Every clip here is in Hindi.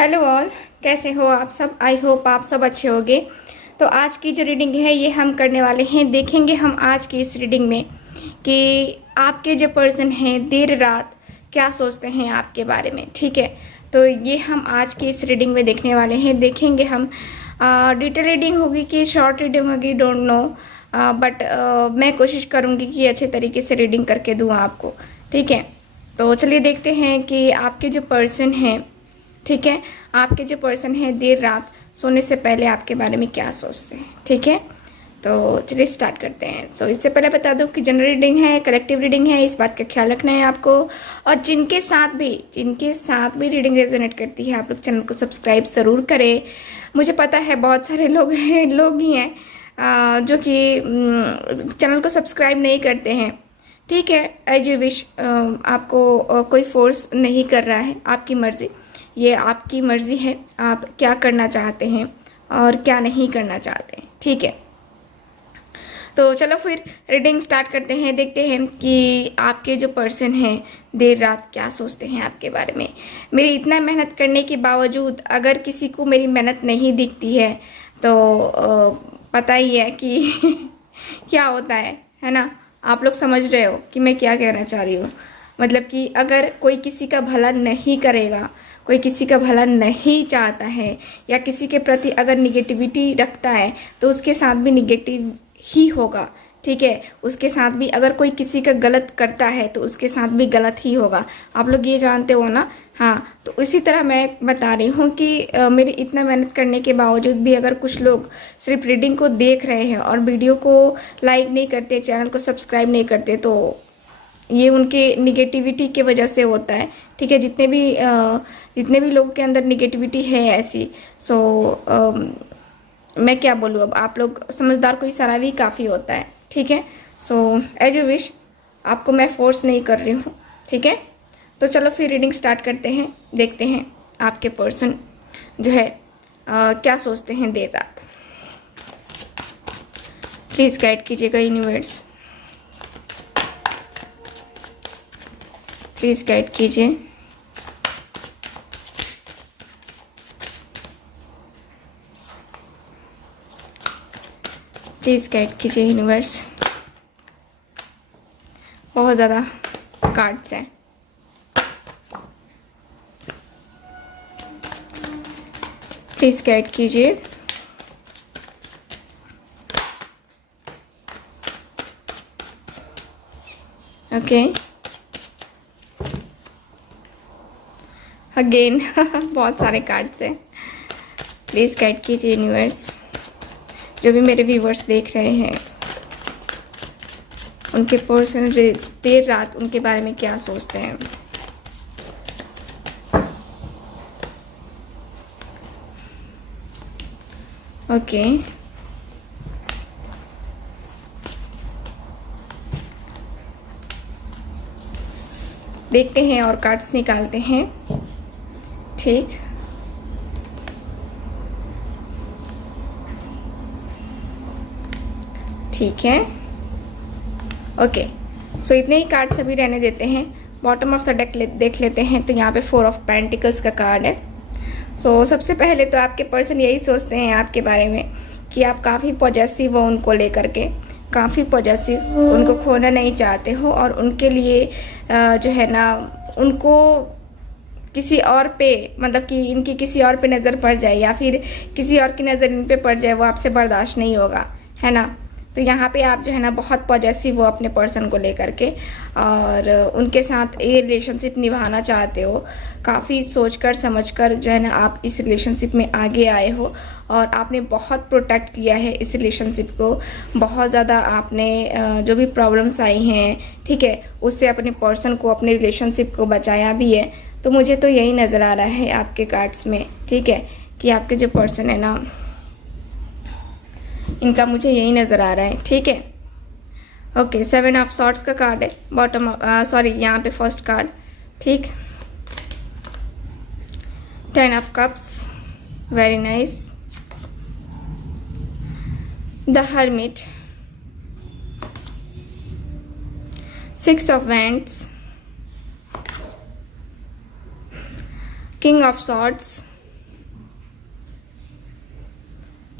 हेलो ऑल, कैसे हो आप सब। आई होप आप सब अच्छे होंगे। तो आज की जो रीडिंग है ये हम करने वाले हैं। देखेंगे हम आज की इस रीडिंग में कि आपके जो पर्सन हैं देर रात क्या सोचते हैं आपके बारे में। ठीक है, तो ये हम आज की इस रीडिंग में देखने वाले हैं। देखेंगे हम डिटेल रीडिंग होगी कि शॉर्ट रीडिंग होगी, डोंट नो, बट मैं कोशिश करूँगी कि अच्छे तरीके से रीडिंग करके दूँ आपको। ठीक है, तो चलिए देखते हैं कि आपके जो पर्सन हैं, ठीक है, आपके जो पर्सन है देर रात सोने से पहले आपके बारे में क्या सोचते हैं। ठीक है, तो चलिए स्टार्ट करते हैं। सो इससे पहले बता दूं कि जनरल रीडिंग है, कलेक्टिव रीडिंग है, इस बात का ख्याल रखना है आपको। और जिनके साथ भी रीडिंग रेजोनेट करती है, आप लोग चैनल को सब्सक्राइब ज़रूर करें। मुझे पता है बहुत सारे लोग ही हैं जो कि चैनल को सब्सक्राइब नहीं करते हैं। ठीक है, एज यू विश, आपको कोई फोर्स नहीं कर रहा है, आपकी मर्ज़ी, ये आपकी मर्ज़ी है आप क्या करना चाहते हैं और क्या नहीं करना चाहते हैं। ठीक है, तो चलो फिर रीडिंग स्टार्ट करते हैं। देखते हैं कि आपके जो पर्सन हैं देर रात क्या सोचते हैं आपके बारे में। मेरी इतना मेहनत करने के बावजूद अगर किसी को मेरी मेहनत नहीं दिखती है तो पता ही है कि क्या होता है ना। आप लोग समझ रहे हो कि मैं क्या कहना चाह रही हूँ। मतलब कि अगर कोई किसी का भला नहीं करेगा, कोई किसी का भला नहीं चाहता है या किसी के प्रति अगर निगेटिविटी रखता है तो उसके साथ भी निगेटिव ही होगा। ठीक है, उसके साथ भी अगर कोई किसी का गलत करता है तो उसके साथ भी गलत ही होगा। आप लोग ये जानते हो ना। हाँ, तो इसी तरह मैं बता रही हूँ कि मेरी इतना मेहनत करने के बावजूद भी अगर कुछ लोग सिर्फ रीडिंग को देख रहे हैं और वीडियो को लाइक नहीं करते, चैनल को सब्सक्राइब नहीं करते, तो ये उनके निगेटिविटी के वजह से होता है। ठीक है, जितने भी लोगों के अंदर निगेटिविटी है ऐसी, मैं क्या बोलूँ, अब आप लोग समझदार को इशारा भी काफ़ी होता है। ठीक है, सो एज यू विश, आपको मैं फोर्स नहीं कर रही हूँ। ठीक है, तो चलो फिर रीडिंग स्टार्ट करते हैं। देखते हैं आपके पर्सन जो है क्या सोचते हैं देर रात। प्लीज़ गाइड कीजिएगा यूनिवर्स, प्लीज़ गाइड कीजिए। प्लीज़ गाइड कीजिए यूनिवर्स। बहुत ज़्यादा कार्ड्स हैं। प्लीज़ गाइड कीजिए। ओके, अगेन बहुत सारे कार्ड्स हैं। प्लीज़ गाइड कीजिए यूनिवर्स। जो भी मेरे व्यूवर्स देख रहे हैं उनके पर्सन देर रात उनके बारे में क्या सोचते हैं। ओके, देखते हैं और कार्ड्स निकालते हैं। ठीक, ठीक है, ओके। सो इतने ही कार्ड्स अभी रहने देते हैं। बॉटम ऑफ द डेक देख लेते हैं। तो यहाँ पे 4 ऑफ पेंटिकल्स का कार्ड है। सो सबसे पहले तो आपके पर्सन यही सोचते हैं आपके बारे में कि आप काफ़ी पॉजेसिव हो उनको लेकर के, काफ़ी पॉजेसिव, उनको खोना नहीं चाहते हो और उनके लिए जो है ना, उनको किसी और पे, मतलब कि इनकी किसी और पे नज़र पड़ जाए या फिर किसी और की नज़र इन पे पड़ जाए, वो आपसे बर्दाश्त नहीं होगा, है ना। तो यहाँ पे आप जो है ना बहुत पॉजेसिव हो अपने पर्सन को लेकर के और उनके साथ ये रिलेशनशिप निभाना चाहते हो। काफ़ी सोचकर समझकर जो है ना आप इस रिलेशनशिप में आगे आए हो और आपने बहुत प्रोटेक्ट किया है इस रिलेशनशिप को। बहुत ज़्यादा आपने जो भी प्रॉब्लम्स आई हैं, ठीक है, उससे अपने पर्सन को, अपने रिलेशनशिप को बचाया भी है। तो मुझे तो यही नज़र आ रहा है आपके कार्ड्स में, ठीक है, कि आपके जो पर्सन है ना, इनका मुझे यही नज़र आ रहा है। ठीक है, ओके। 7 ऑफ सॉर्ड्स का कार्ड है बॉटम, सॉरी यहाँ पे फर्स्ट कार्ड। ठीक, 10 of cups, very nice. The hermit, 6 of wands, king of swords,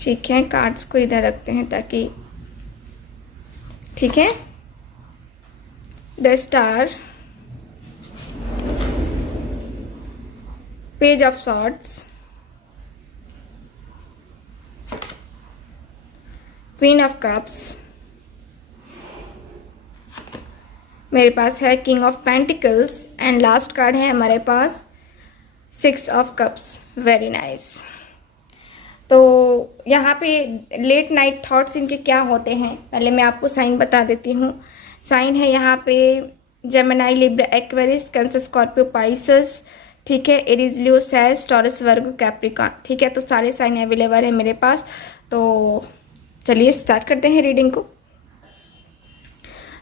ठीक है, कार्ड्स को इधर रखते हैं ताकि, ठीक है, the star, page of swords, queen of cups, मेरे पास है king of pentacles, and last card है हमारे पास 6 ऑफ कप्स। Very nice. तो यहाँ पे लेट नाइट थॉट्स इनके क्या होते हैं, पहले मैं आपको साइन बता देती हूँ। साइन है यहाँ पे Gemini, Libra, Aquarius, cancer, Scorpio, Pisces, ठीक है, एरीज, लियो, सैज, टॉरस, वर्गो, कैप्रिकॉर्न, ठीक है। तो सारे साइन अवेलेबल है मेरे पास। तो चलिए स्टार्ट करते हैं रीडिंग को।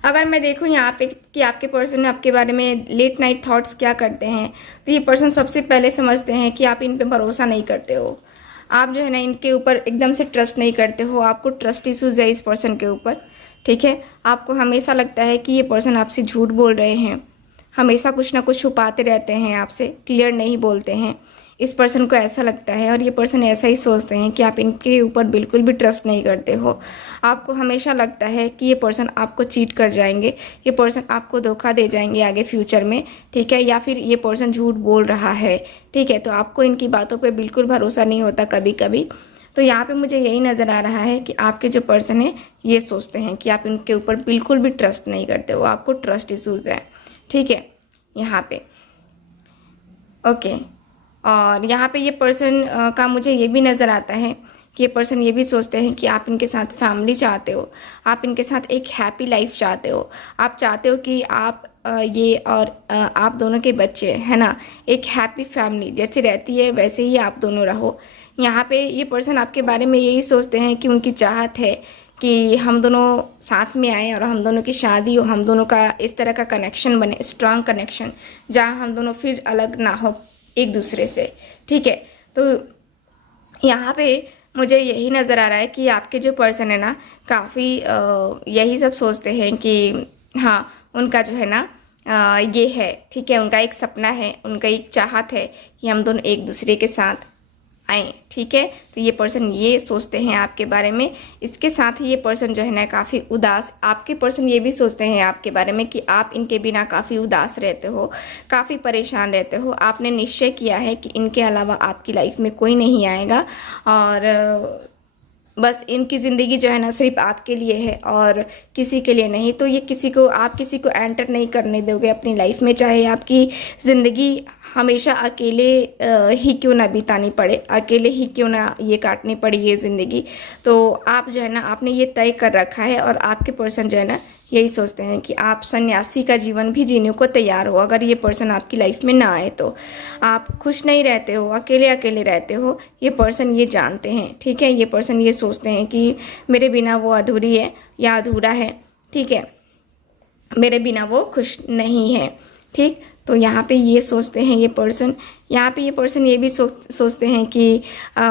अगर मैं देखूँ यहाँ पे कि आपके पर्सन आपके बारे में लेट नाइट थॉट्स क्या करते हैं, तो ये पर्सन सबसे पहले समझते हैं कि आप इन पे भरोसा नहीं करते हो। आप जो है ना इनके ऊपर एकदम से ट्रस्ट नहीं करते हो, आपको ट्रस्ट इश्यूज है इस पर्सन के ऊपर, ठीक है। आपको हमेशा लगता है कि ये पर्सन आपसे झूठ बोल रहे हैं, हमेशा कुछ ना कुछ छुपाते रहते हैं आपसे, क्लियर नहीं बोलते हैं। इस पर्सन को ऐसा लगता है और ये पर्सन ऐसा ही सोचते हैं कि आप इनके ऊपर बिल्कुल भी ट्रस्ट नहीं करते हो। आपको हमेशा लगता है कि ये पर्सन आपको चीट कर जाएंगे, ये पर्सन आपको धोखा दे जाएंगे आगे फ्यूचर में, ठीक है, या फिर ये पर्सन झूठ बोल रहा है, ठीक है। तो आपको इनकी बातों पे बिल्कुल भरोसा नहीं होता कभी कभी। तो यहाँ पे मुझे यही नज़र आ रहा है कि आपके जो पर्सन है ये सोचते हैं कि आप इनके ऊपर बिल्कुल भी ट्रस्ट नहीं करते हो, आपको ट्रस्ट इशूज़ है, ठीक है, यहाँ पे, ओके। और यहाँ पे ये पर्सन का मुझे ये भी नज़र आता है कि ये पर्सन ये भी सोचते हैं कि आप इनके साथ फैमिली चाहते हो, आप इनके साथ एक हैप्पी लाइफ चाहते हो, आप चाहते हो कि आप ये और आप दोनों के बच्चे है ना एक हैप्पी फैमिली जैसे रहती है वैसे ही आप दोनों रहो। यहाँ पे ये पर्सन आपके बारे में यही सोचते हैं कि उनकी चाहत है कि हम दोनों साथ में आए और हम दोनों की शादी हो, हम दोनों का इस तरह का कनेक्शन बने, स्ट्रांग कनेक्शन, जहाँ हम दोनों फिर अलग ना हो एक दूसरे से, ठीक है। तो यहाँ पे मुझे यही नज़र आ रहा है कि आपके जो पर्सन है ना काफ़ी यही सब सोचते हैं कि हाँ उनका जो है ना ये है, ठीक है, उनका एक सपना है, उनका एक चाहत है कि हम दोनों एक दूसरे के साथ आए, ठीक है। तो ये पर्सन ये सोचते हैं आपके बारे में। इसके साथ ही ये पर्सन जो है ना काफ़ी उदास, आपके पर्सन ये भी सोचते हैं आपके बारे में कि आप इनके बिना काफ़ी उदास रहते हो, काफ़ी परेशान रहते हो। आपने निश्चय किया है कि इनके अलावा आपकी लाइफ में कोई नहीं आएगा और बस इनकी ज़िंदगी जो है ना सिर्फ आपके लिए है और किसी के लिए नहीं। तो ये आप किसी को एंटर नहीं करने दोगे अपनी लाइफ में, चाहे आपकी ज़िंदगी हमेशा अकेले ही क्यों ना बितानी पड़े, अकेले ही क्यों ना ये काटनी पड़े ये ज़िंदगी। तो आप जो है ना आपने ये तय कर रखा है और आपके पर्सन जो है ना यही सोचते हैं कि आप सन्यासी का जीवन भी जीने को तैयार हो। अगर ये पर्सन आपकी लाइफ में ना आए तो आप खुश नहीं रहते हो, अकेले अकेले रहते हो, ये पर्सन ये जानते हैं, ठीक है। ये पर्सन ये सोचते हैं कि मेरे बिना वो अधूरी है या अधूरा है, ठीक है, मेरे बिना वो खुश नहीं है, ठीक। तो यहाँ पे ये सोचते हैं ये पर्सन, यहाँ पे ये पर्सन ये भी सोचते हैं कि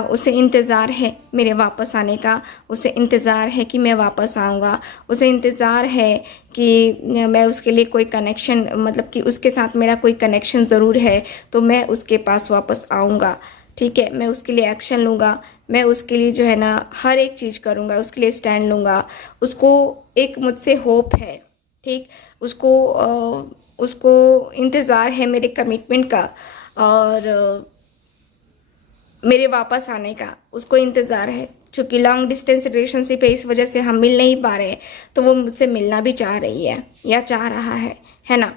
उसे इंतज़ार है मेरे वापस आने का, उसे इंतज़ार है कि मैं वापस आऊँगा, उसे इंतज़ार है कि मैं उसके लिए कोई कनेक्शन, मतलब कि उसके साथ मेरा कोई कनेक्शन ज़रूर है तो मैं उसके पास वापस आऊँगा, ठीक है। मैं उसके लिए एक्शन लूँगा, मैं उसके लिए जो है ना हर एक चीज़ करूँगा, उसके लिए स्टैंड लूँगा। उसको एक मुझसे होप है, ठीक, उसको इंतज़ार है मेरे कमिटमेंट का और मेरे वापस आने का उसको इंतज़ार है। चूँकि लॉन्ग डिस्टेंस रिलेशनशिप है इस वजह से हम मिल नहीं पा रहे, तो वो मुझसे मिलना भी चाह रही है या चाह रहा है ना।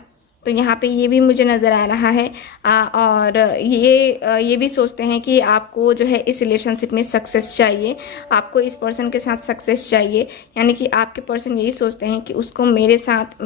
तो यहाँ पे ये भी मुझे नज़र आ रहा है और ये भी सोचते हैं कि आपको जो है इस रिलेशनशिप में सक्सेस चाहिए, आपको इस पर्सन के साथ सक्सेस चाहिए। यानी कि आपके पर्सन यही सोचते हैं कि उसको मेरे साथ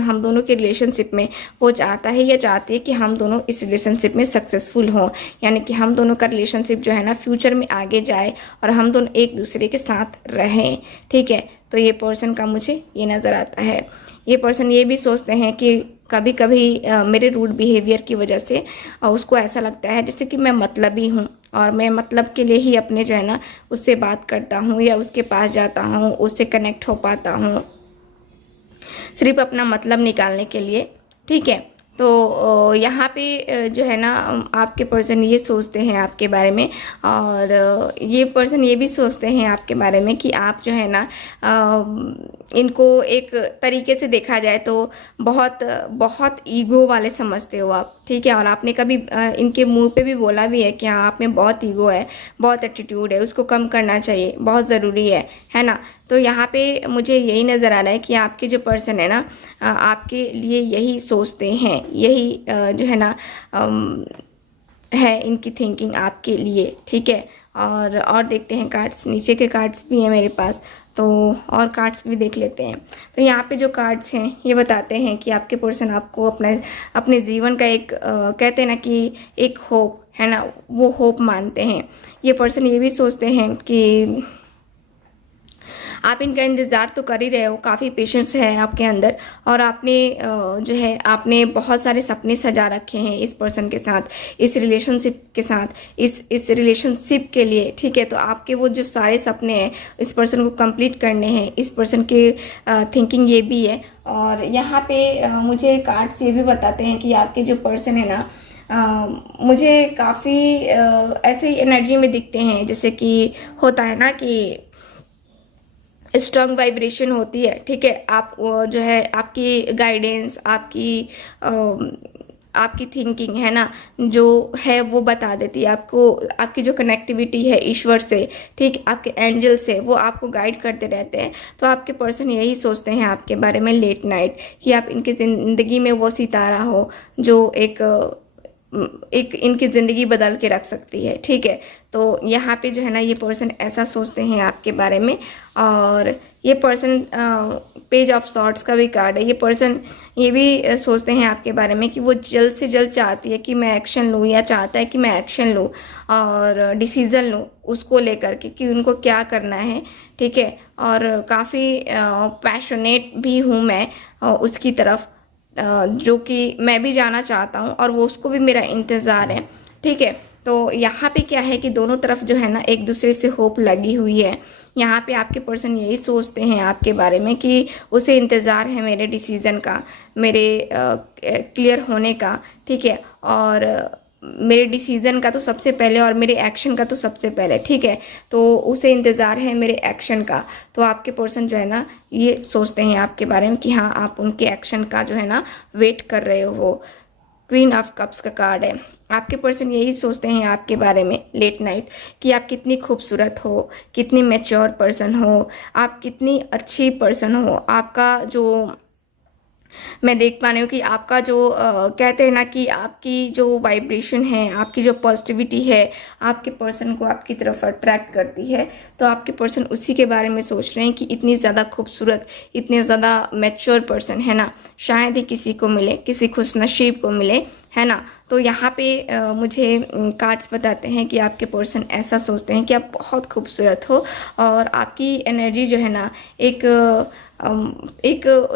हम दोनों के रिलेशनशिप में वो चाहता है या चाहती है कि हम दोनों इस रिलेशनशिप में सक्सेसफुल हों, यानी कि हम दोनों का रिलेशनशिप जो है ना फ्यूचर में आगे जाए और हम दोनों एक दूसरे के साथ रहें, ठीक है। तो ये पर्सन का मुझे ये नज़र आता है। ये पर्सन ये भी सोचते हैं कि कभी कभी मेरे रूड बिहेवियर की वजह से उसको ऐसा लगता है जैसे कि मैं मतलबी हूँ और मैं मतलब के लिए ही अपने जो है ना उससे बात करता हूँ या उसके पास जाता हूँ, उससे कनेक्ट हो पाता हूँ सिर्फ अपना मतलब निकालने के लिए, ठीक है। यहाँ पे जो है ना आपके पर्सन ये सोचते हैं आपके बारे में, और ये पर्सन ये भी सोचते हैं आपके बारे में कि आप जो है ना इनको एक तरीके से देखा जाए तो बहुत बहुत ईगो वाले समझते हो आप, ठीक है। और आपने कभी इनके मुंह पे भी बोला भी है कि हाँ आप में बहुत ईगो है, बहुत एटीट्यूड है, उसको कम करना चाहिए, बहुत ज़रूरी है ना। तो यहाँ पे मुझे यही नज़र आ रहा है कि आपके जो पर्सन है ना आपके लिए यही सोचते हैं, यही जो है ना है इनकी थिंकिंग आपके लिए, ठीक है। और देखते हैं कार्ड्स, नीचे के कार्ड्स भी हैं मेरे पास, तो और कार्ड्स भी देख लेते हैं। तो यहाँ पे जो कार्ड्स हैं ये बताते हैं कि आपके पर्सन आपको अपने जीवन का एक कहते हैं ना कि एक होप है ना, वो होप मानते हैं। ये पर्सन ये भी सोचते हैं कि आप इनका इंतज़ार तो कर ही रहे हो, काफ़ी पेशेंस है आपके अंदर, और आपने जो है आपने बहुत सारे सपने सजा रखे हैं इस पर्सन के साथ, इस रिलेशनशिप के साथ, इस रिलेशनशिप के लिए, ठीक है। तो आपके वो जो सारे सपने हैं इस पर्सन को कंप्लीट करने हैं, इस पर्सन की थिंकिंग ये भी है। और यहाँ पे मुझे कार्ड्स ये भी बताते हैं कि आपके जो पर्सन है ना मुझे काफ़ी ऐसे ही एनर्जी में दिखते हैं, जैसे कि होता है ना कि स्ट्रॉन्ग वाइब्रेशन होती है, ठीक है। आप जो है आपकी गाइडेंस, आपकी थिंकिंग है ना जो है वो बता देती है आपको, आपकी जो कनेक्टिविटी है ईश्वर से, ठीक, आपके एंजल से, वो आपको गाइड करते रहते हैं। तो आपके पर्सन यही सोचते हैं आपके बारे में लेट नाइट कि आप इनकी ज़िंदगी में वो सितारा हो जो एक इनकी ज़िंदगी बदल के रख सकती है, ठीक है। तो यहाँ पे जो है ना ये पर्सन ऐसा सोचते हैं आपके बारे में। और ये पर्सन पेज ऑफ सॉर्ट्स का भी कार्ड है। ये पर्सन ये भी सोचते हैं आपके बारे में कि वो जल्द से जल्द चाहती है कि मैं एक्शन लूँ, या चाहता है कि मैं एक्शन लूँ और डिसीज़न लूँ उसको लेकर के कि उनको क्या करना है, ठीक है। और काफ़ी पैशनेट भी हूँ मैं उसकी तरफ, जो कि मैं भी जाना चाहता हूँ और वो उसको भी मेरा इंतज़ार है, ठीक है। तो यहाँ पे क्या है कि दोनों तरफ जो है ना एक दूसरे से होप लगी हुई है। यहाँ पे आपके पर्सन यही सोचते हैं आपके बारे में कि उसे इंतज़ार है मेरे डिसीज़न का, मेरे क्लियर होने का, ठीक है। और मेरे डिसीज़न का तो सबसे पहले और मेरे एक्शन का तो सबसे पहले, ठीक है। तो उसे इंतज़ार है मेरे एक्शन का। तो आपके पर्सन जो है ना ये सोचते हैं आपके बारे में कि हाँ आप उनके एक्शन का जो है ना वेट कर रहे हो। क्वीन ऑफ कप्स का कार्ड है। आपके पर्सन यही सोचते हैं आपके बारे में लेट नाइट कि आप कितनी खूबसूरत हो, कितनी मैच्योर पर्सन हो, आप कितनी अच्छी पर्सन हो। आपका जो मैं देख पा रही हूँ कि आपका जो कहते हैं ना कि आपकी जो वाइब्रेशन है, आपकी जो पॉजिटिविटी है, आपके पर्सन को आपकी तरफ अट्रैक्ट करती है। तो आपके पर्सन उसी के बारे में सोच रहे हैं कि इतनी ज़्यादा खूबसूरत, इतने ज़्यादा मैच्योर पर्सन है ना, शायद ही किसी को मिले, किसी खुशनसीब को मिले, है ना। तो यहाँ पे मुझे कार्ड्स बताते हैं कि आपके पर्सन ऐसा सोचते हैं कि आप बहुत खूबसूरत हो, और आपकी एनर्जी जो है ना एक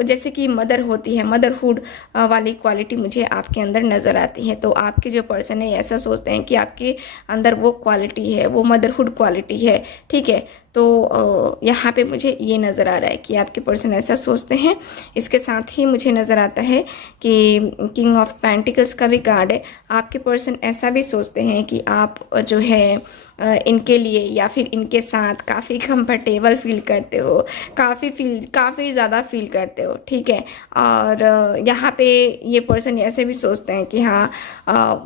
जैसे कि मदर होती है, मदरहुड वाली क्वालिटी मुझे आपके अंदर नज़र आती है। तो आपके जो पर्सन है ऐसा सोचते हैं कि आपके अंदर वो क्वालिटी है, वो मदरहुड क्वालिटी है, ठीक है। तो यहाँ पे मुझे ये नज़र आ रहा है कि आपके पर्सन ऐसा सोचते हैं। इसके साथ ही मुझे नज़र आता है कि किंग ऑफ पेंटिकल्स का भी कार्ड है। आपके पर्सन ऐसा भी सोचते हैं कि आप जो है इनके लिए या फिर इनके साथ काफ़ी कंफर्टेबल फील करते हो, काफ़ी ज़्यादा फील करते हो, ठीक है। और यहाँ पे ये पर्सन ऐसे भी सोचते हैं कि हाँ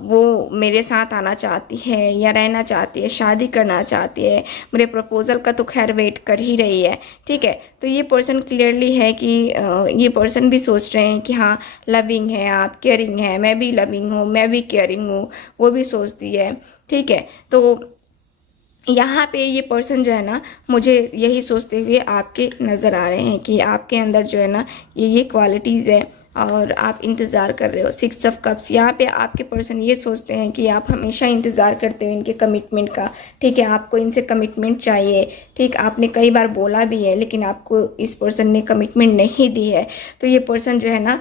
वो मेरे साथ आना चाहती है या रहना चाहती है, शादी करना चाहती है, मेरे प्रपोज़ल का तो खैर वेट कर ही रही है, ठीक है। तो ये पर्सन क्लियरली है कि ये पर्सन भी सोच रहे हैं कि हाँ लविंग है आप, केयरिंग है, मैं भी लविंग हूँ, मैं भी केयरिंग हूँ, वो भी सोचती है, ठीक है। तो यहाँ पे ये पर्सन जो है ना मुझे यही सोचते हुए आपके नज़र आ रहे हैं कि आपके अंदर जो है ना ये क्वालिटीज़ है और आप इंतज़ार कर रहे हो। 6 ऑफ कप्स, यहाँ पे आपके पर्सन ये सोचते हैं कि आप हमेशा इंतज़ार करते हो इनके कमिटमेंट का, ठीक है। आपको इनसे कमिटमेंट चाहिए, ठीक। आपने कई बार बोला भी है लेकिन आपको इस पर्सन ने कमिटमेंट नहीं दी है। तो ये पर्सन जो है ना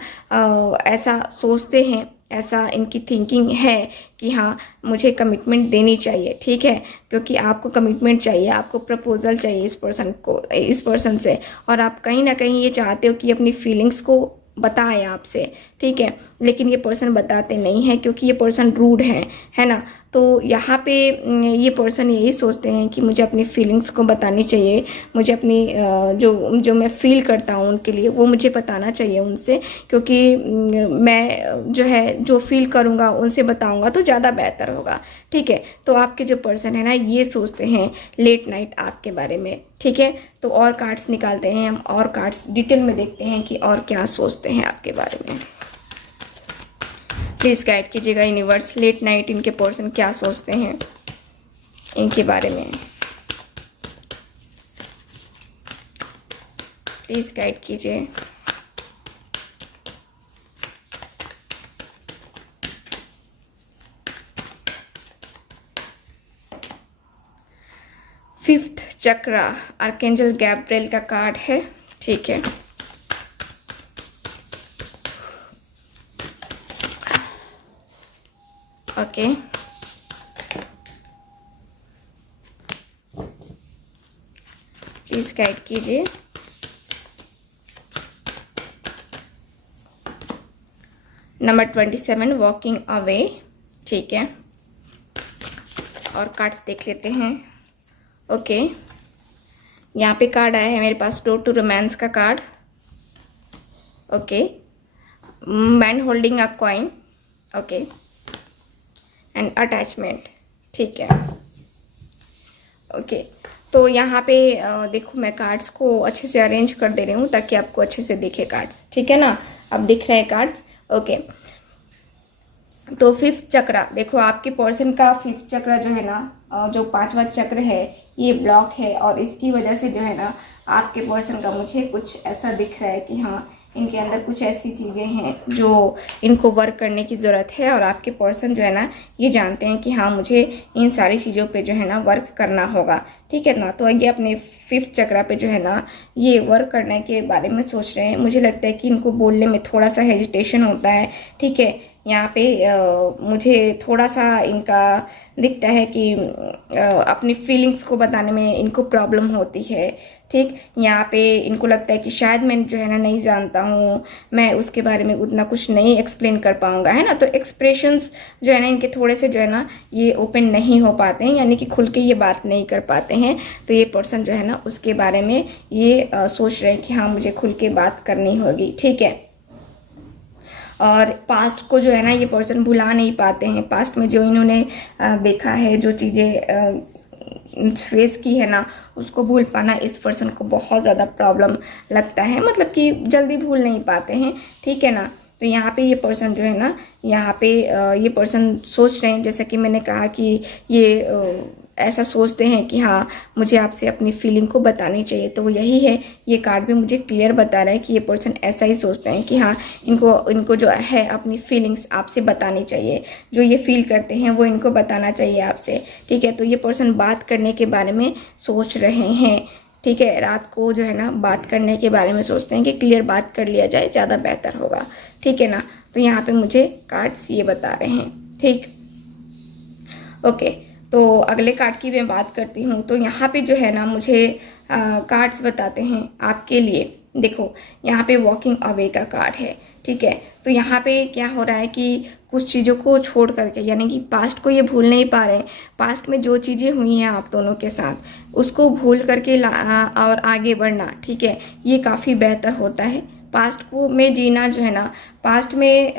ऐसा सोचते हैं, ऐसा इनकी थिंकिंग है कि हाँ मुझे कमिटमेंट देनी चाहिए, ठीक है। क्योंकि आपको कमिटमेंट चाहिए, आपको प्रपोजल चाहिए इस पर्सन से, और आप कहीं ना कहीं ये चाहते हो कि अपनी फीलिंग्स को बताएं आपसे, ठीक है। लेकिन ये पर्सन बताते नहीं हैं क्योंकि ये पर्सन रूड है ना। तो यहाँ पे ये पर्सन यही सोचते हैं कि मुझे अपनी फीलिंग्स को बतानी चाहिए, मुझे अपनी जो मैं फील करता हूँ उनके लिए वो मुझे बताना चाहिए उनसे, क्योंकि मैं जो है जो फील करूँगा उनसे बताऊँगा तो ज़्यादा बेहतर होगा। ठीक है, तो आपके जो पर्सन है ना ये सोचते हैं लेट नाइट आपके बारे में। ठीक है, तो और कार्ड्स निकालते हैं हम, और कार्ड्स डिटेल में देखते हैं कि और क्या सोचते हैं आपके बारे में। प्लीज़ गाइड कीजिएगा यूनिवर्स, लेट नाइट इनके पर्सन क्या सोचते हैं इनके बारे में। प्लीज़ गाइड कीजिए। फिफ्थ चक्रा आर्कएंजल गैब्रिएल का कार्ड है। ठीक है, ओके प्लीज गाइड कीजिए। Number 27 walking away. ठीक है, और कार्ड्स देख लेते हैं। ओके, यहाँ पे कार्ड आया है मेरे पास डोर टू रोमांस का card. Okay, man holding a coin. Okay, and attachment. ठीक है, ओके तो यहाँ पे देखो मैं कार्ड्स को अच्छे से अरेंज कर दे रही हूँ ताकि आपको अच्छे से दिखे कार्ड्स। ठीक है ना, अब दिख रहे हैं कार्ड्स। ओके, तो फिफ्थ चक्रा देखो, आपके पर्सन का फिफ्थ चक्रा जो है ना, जो पांचवा चक्र है ये ब्लॉक है, और इसकी वजह से जो है ना आपके पर्सन का मुझे कुछ ऐसा दिख रहा है कि हाँ इनके अंदर कुछ ऐसी चीज़ें हैं जो इनको वर्क करने की ज़रूरत है, और आपके पर्सन जो है ना ये जानते हैं कि हाँ मुझे इन सारी चीज़ों पे जो है ना वर्क करना होगा। ठीक है ना, तो ये अपने फिफ्थ चक्रा पे जो है ना ये वर्क करने के बारे में सोच रहे हैं। मुझे लगता है कि इनको बोलने में थोड़ा सा हेजिटेशन होता है। ठीक है, यहाँ पे मुझे थोड़ा सा इनका दिखता है कि अपनी फीलिंग्स को बताने में इनको प्रॉब्लम होती है। ठीक, यहाँ पे इनको लगता है कि शायद मैं जो है ना नहीं जानता हूँ, मैं उसके बारे में उतना कुछ नहीं एक्सप्लेन कर पाऊँगा, है ना। तो एक्सप्रेशंस जो है ना इनके थोड़े से जो है ना ये ओपन नहीं हो पाते हैं, यानी कि खुल के ये बात नहीं कर पाते हैं। तो ये पर्सन जो है ना उसके बारे में ये सोच रहे हैं कि हाँ मुझे खुल के बात करनी होगी। ठीक है, और पास्ट को जो है ना ये पर्सन भुला नहीं पाते हैं। पास्ट में जो इन्होंने देखा है, जो चीज़ें फेस की है ना, उसको भूल पाना इस पर्सन को बहुत ज़्यादा प्रॉब्लम लगता है, मतलब कि जल्दी भूल नहीं पाते हैं। ठीक है ना, तो यहाँ पे ये पर्सन जो है ना, यहाँ पे ये पर्सन सोच रहे हैं, जैसा कि मैंने कहा कि ये ऐसा सोचते हैं कि हाँ मुझे आपसे अपनी फीलिंग को बतानी चाहिए। तो वो यही है, ये कार्ड भी मुझे क्लियर बता रहा है कि ये पर्सन ऐसा ही सोचते हैं कि हाँ इनको जो है अपनी फीलिंग्स आपसे बतानी चाहिए, जो ये फील करते हैं वो इनको बताना चाहिए आपसे। ठीक है, तो ये पर्सन बात करने के बारे में सोच रहे हैं। ठीक है, रात को जो है ना बात करने के बारे में सोचते हैं कि क्लियर बात कर लिया जाए, ज़्यादा बेहतर होगा। ठीक है ना, तो यहाँ पे मुझे कार्ड्स ये बता रहे हैं। ठीक, ओके, तो अगले कार्ड की मैं बात करती हूँ। तो यहाँ पे जो है ना मुझे कार्ड्स बताते हैं आपके लिए। देखो यहाँ पे वॉकिंग अवे का कार्ड है। ठीक है, तो यहाँ पे क्या हो रहा है कि कुछ चीज़ों को छोड़ करके, यानी कि पास्ट को ये भूल नहीं पा रहे। पास्ट में जो चीज़ें हुई हैं आप दोनों के साथ उसको भूल करके और आगे बढ़ना। ठीक है, ये काफ़ी बेहतर होता है। पास्ट को में जीना जो है ना, पास्ट में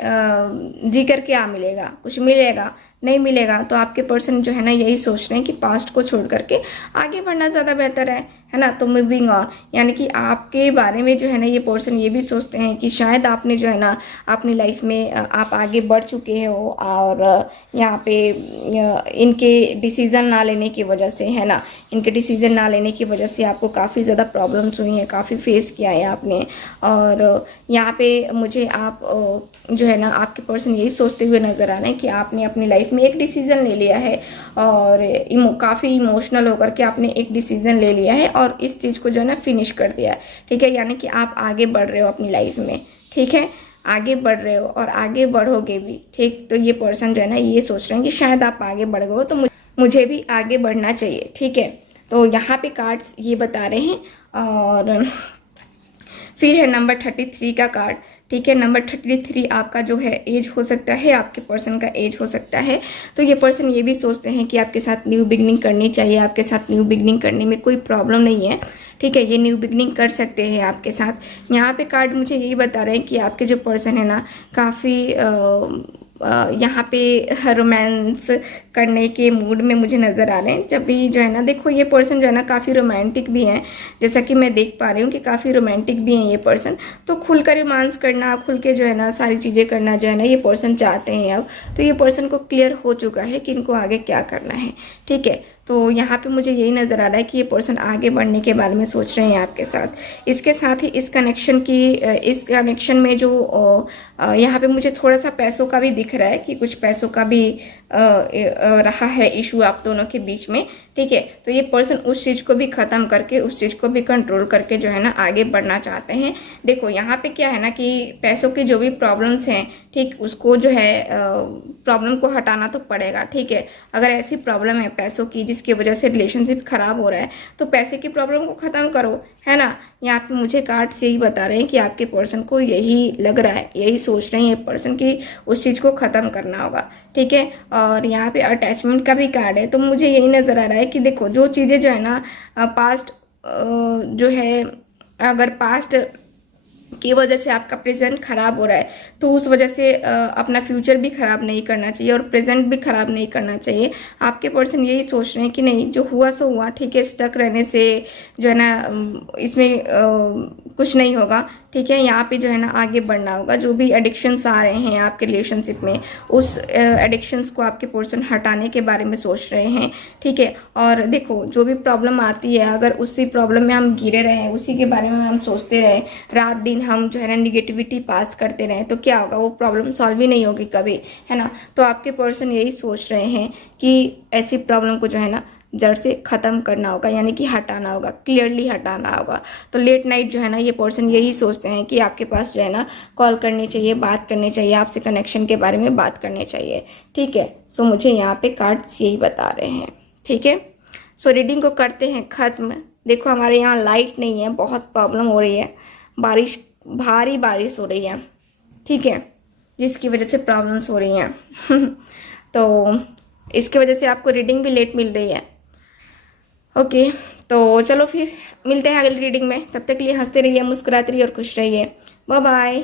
जी कर क्या मिलेगा, कुछ मिलेगा नहीं मिलेगा। तो आपके पर्सन जो है ना यही सोच रहे हैं कि पास्ट को छोड़ करके आगे बढ़ना ज़्यादा बेहतर है ना। तो मूविंग ऑन, यानी कि आपके बारे में जो है ना ये पर्सन ये भी सोचते हैं कि शायद आपने जो है ना अपनी लाइफ में आप आगे बढ़ चुके हो, और यहाँ पे इनके डिसीज़न ना लेने की वजह से, है ना, इनके डिसीज़न ना लेने की वजह से आपको काफ़ी ज़्यादा प्रॉब्लम्स हुई हैं, काफ़ी फेस किया है आपने। और यहाँ पे मुझे आप जो है ना आपके पर्सन यही सोचते हुए नज़र आ रहे हैं कि आपने अपनी लाइफ में एक डिसीज़न ले लिया है, और काफ़ी इमोशनल होकर के आपने एक डिसीज़न ले लिया है और इस चीज़ को जो है ना फिनिश कर दिया है। ठीक है, यानी कि आप आगे बढ़ रहे हो अपनी लाइफ में। ठीक है, आगे बढ़ रहे हो और आगे बढ़ोगे भी। ठीक, तो ये पर्सन जो है ना ये सोच रहे हैं कि शायद आप आगे बढ़ गए हो तो मुझे भी आगे बढ़ना चाहिए। ठीक है, तो यहाँ पे कार्ड्स ये बता रहे हैं। और फिर है नंबर 33 का कार्ड। ठीक है। नंबर 33 आपका जो है एज हो सकता है, आपके पर्सन का एज हो सकता है। तो ये पर्सन ये भी सोचते हैं कि आपके साथ न्यू बिगनिंग करनी चाहिए, आपके साथ न्यू बिगनिंग करने में कोई प्रॉब्लम नहीं है, ठीक है। ये न्यू बिगनिंग कर सकते हैं आपके साथ। यहाँ पे कार्ड मुझे यही बता रहे हैं कि आपके जो पर्सन है ना काफ़ी यहाँ पे रोमांस करने के मूड में मुझे नज़र आ रहे हैं। जब भी जो है ना, देखो ये पर्सन जो है ना काफ़ी रोमांटिक भी हैं, जैसा कि मैं देख पा रही हूँ कि काफ़ी रोमांटिक भी हैं ये पर्सन। तो खुलकर रोमांस करना, खुल के जो है ना सारी चीज़ें करना जो है ना ये पर्सन चाहते हैं अब। तो ये पर्सन को क्लियर हो चुका है कि इनको आगे क्या करना है, ठीक है। तो यहाँ पे मुझे यही नज़र आ रहा है कि ये पर्सन आगे बढ़ने के बारे में सोच रहे हैं आपके साथ। इसके साथ ही इस कनेक्शन में जो यहाँ पे मुझे थोड़ा सा पैसों का भी दिख रहा है कि कुछ पैसों का भी रहा है इशू आप दोनों के बीच में, ठीक है। तो ये पर्सन उस चीज़ को भी ख़त्म करके, उस चीज़ को भी कंट्रोल करके जो है ना आगे बढ़ना चाहते हैं। देखो यहाँ पे क्या है ना कि पैसों की जो भी प्रॉब्लम्स हैं, ठीक, उसको जो है प्रॉब्लम को हटाना तो पड़ेगा, ठीक है। अगर ऐसी प्रॉब्लम है पैसों की जिसकी वजह से रिलेशनशिप खराब हो रहा है, तो पैसे की प्रॉब्लम को ख़त्म करो, है ना। यहाँ पे मुझे कार्ड्स यही बता रहे हैं कि आपके पर्सन को यही लग रहा है, यही सोच रहे हैं ये पर्सन की उस चीज़ को ख़त्म करना होगा, ठीक है। और यहाँ पे अटैचमेंट का भी कार्ड है। तो मुझे यही नज़र आ रहा है कि देखो जो चीज़ें जो है ना पास्ट जो है, अगर पास्ट की वजह से आपका प्रेजेंट खराब हो रहा है तो उस वजह से अपना फ्यूचर भी खराब नहीं करना चाहिए और प्रेजेंट भी खराब नहीं करना चाहिए। आपके पर्सन यही सोच रहे हैं कि नहीं, जो हुआ सो हुआ, ठीक है। स्टक रहने से जो है ना इसमें कुछ नहीं होगा, ठीक है। यहाँ पे जो है ना आगे बढ़ना होगा। जो भी एडिक्शंस आ रहे हैं आपके रिलेशनशिप में, उस एडिक्शंस को आपके पर्सन हटाने के बारे में सोच रहे हैं, ठीक है। और देखो जो भी प्रॉब्लम आती है, अगर उसी प्रॉब्लम में हम घिरे रहें, उसी के बारे में हम सोचते रहें, रात दिन हम जो है ना निगेटिविटी पास करते रहें, तो क्या होगा, वो प्रॉब्लम सॉल्व ही नहीं होगी कभी, है ना। तो आपके पर्सन यही सोच रहे हैं कि ऐसी प्रॉब्लम को जो है ना जड़ से ख़त्म करना होगा, यानी कि हटाना होगा, क्लियरली हटाना होगा। तो लेट नाइट जो है ना ये पर्सन यही सोचते हैं कि आपके पास जो है ना कॉल करनी चाहिए, बात करनी चाहिए, आपसे कनेक्शन के बारे में बात करनी चाहिए, ठीक है। सो मुझे यहाँ पे कार्ड्स यही बता रहे हैं, ठीक है। सो रीडिंग को करते हैं ख़त्म। देखो हमारे यहाँ लाइट नहीं है, बहुत प्रॉब्लम हो रही है, भारी बारिश हो रही है, ठीक है, जिसकी वजह से प्रॉब्लम्स हो रही हैं तो इसकी वजह से आपको रीडिंग भी लेट मिल रही है। ओके, तो चलो फिर मिलते हैं अगली रीडिंग में। तब तक के लिए हंसते रहिए, मुस्कुराते रहिए और खुश रहिए। Bye bye.